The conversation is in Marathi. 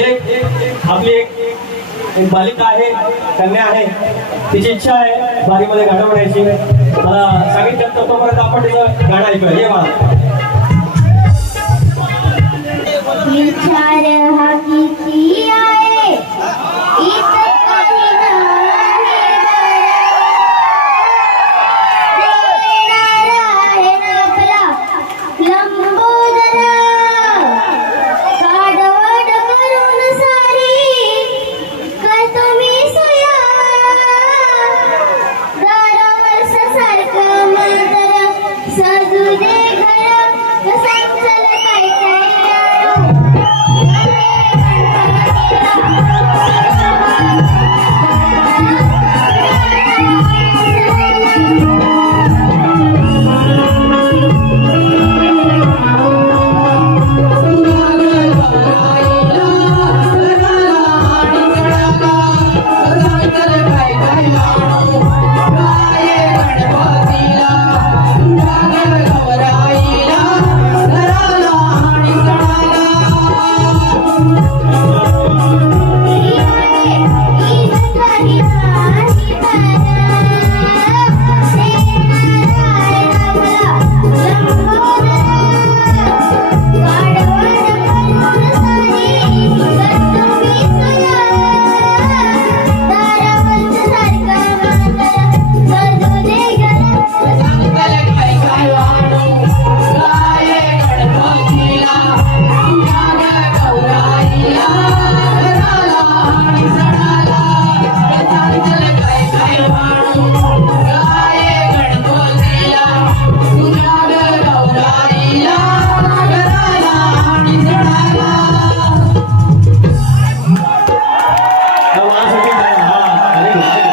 एक आपली एक एक बालिका आहे कन्या आहे. तिची इच्छा आहे बारीमध्ये गाणं म्हणायची. मला सांगितलं तोपर्यंत आपण तिचं गाणं ऐकूया. ये मला く